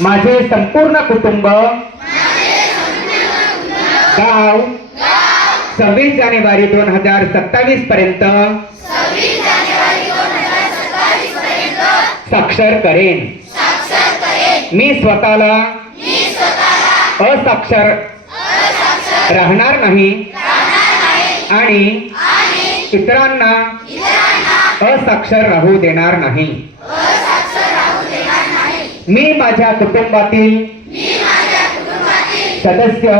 माझे संपूर्ण कुटुंब गाव 26 जानेवारी 2027 पर्यंत साक्षर करेन। मी स्वतःला असाक्षर राहणार नाही आणि इतरांना असाक्षर राहू देणार नाही। मी माझ्या कुटुंबातील सदस्य,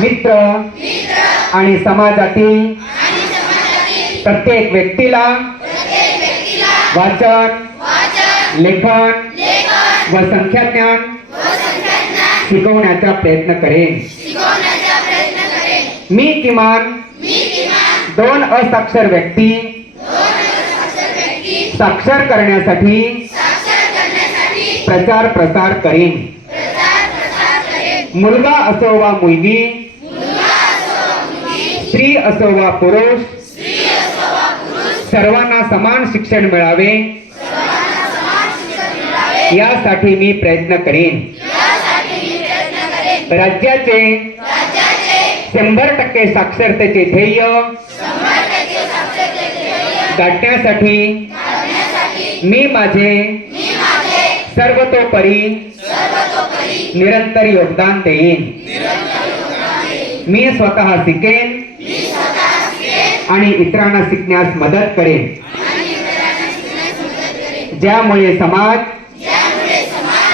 मित्र आणि समाजातील प्रत्येक व्यक्तीला वाचन, लेखन व संख्याज्ञान शिकवण्याचा प्रयत्न करेन। मी किमान 2 असाक्षर व्यक्ती साक्षर करण्यासाठी प्रचार प्रसार करेन। मुलगा असो वा मुलगी, स्त्री असो वा पुरुष, सर्वांना समान शिक्षण मिळावे यासाठी मी प्रयत्न करेन। राज्याचे 100% साक्षरतेचे ध्येय गाठण्यासाठी मी माझे सर्वतोपरी निरंतर योगदान देईन। मी स्वतः शिकेन आणि इतरांना शिकण्यास मदत करेन, ज्यामुळे समाज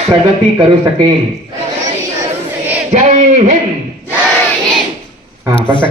प्रगती करू शकेल। जय हिंद। बसा।